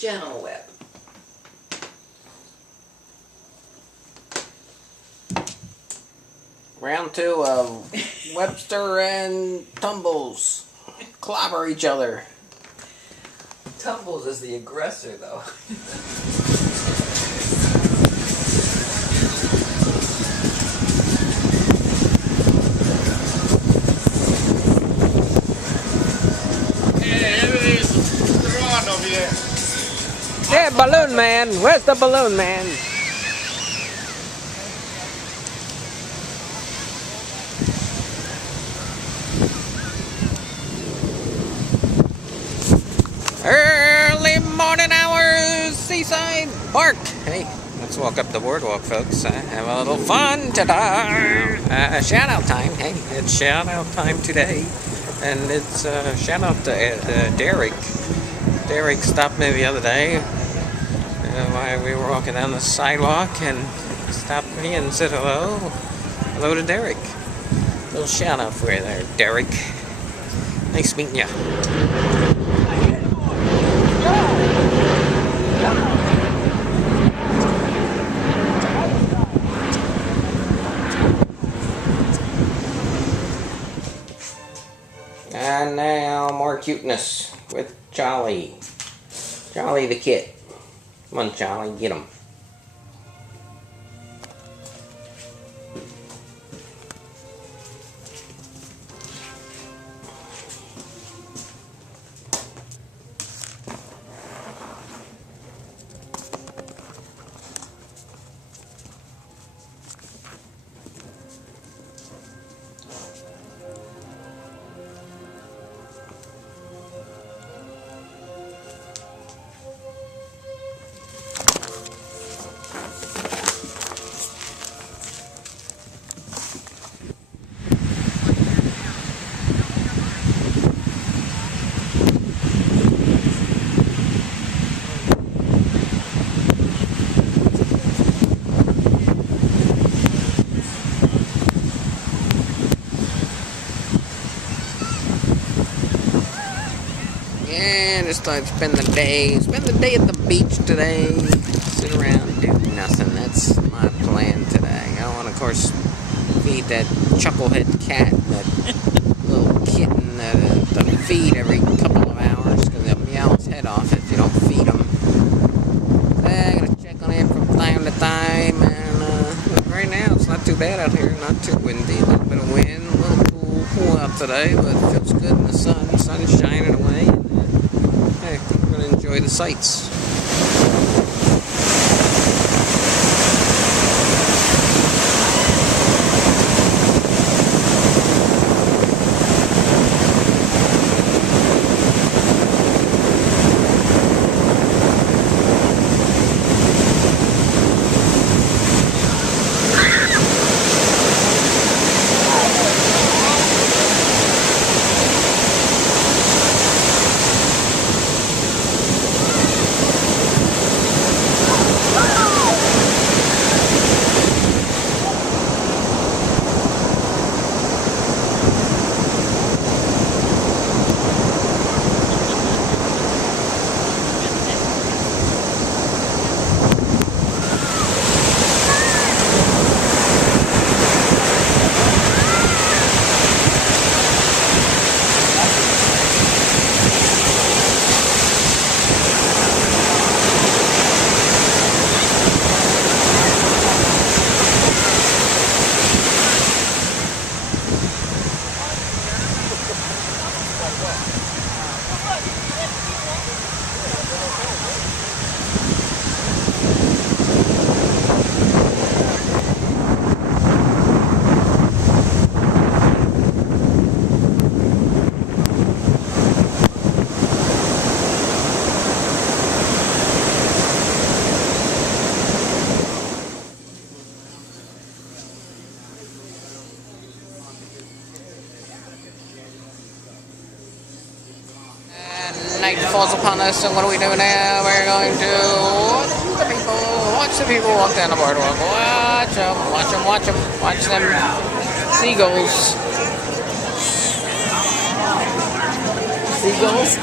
gentle web. Round 2 of Webster and Tumbles clobber each other. Tumbles is the aggressor, though. Yeah, balloon man. Where's the balloon man? Early morning hours, seaside park. Hey, let's walk up the boardwalk, folks. Have a little fun today. Shout out time. Hey, it's shout out time today. And it's shout out to Derek. Derek stopped me the other day while we were walking down the sidewalk and stopped me and said hello. Hello to Derek. Little shout out for you there, Derek. Nice meeting you. And now more cuteness with Charlie. Charlie the kit. Come on, Charlie, get him. And just thought I'd spend the day at the beach today. Sit around, do nothing. That's my plan today. I want to, of course, feed that chucklehead cat, that little kitten that doesn't feed every couple of hours because they'll meow his head off if you don't feed him. I gotta check on him from time to time, and right now it's not too bad out here. Not too windy, a little bit of wind, a little cool out today, but it feels good in the sun. The sun's shining away. Hey, we're going to enjoy the sights. Night falls upon us, and what do we do now? We're going to watch the people walk down the boardwalk. Watch them, watch them, watch them, watch them seagulls. Seagulls?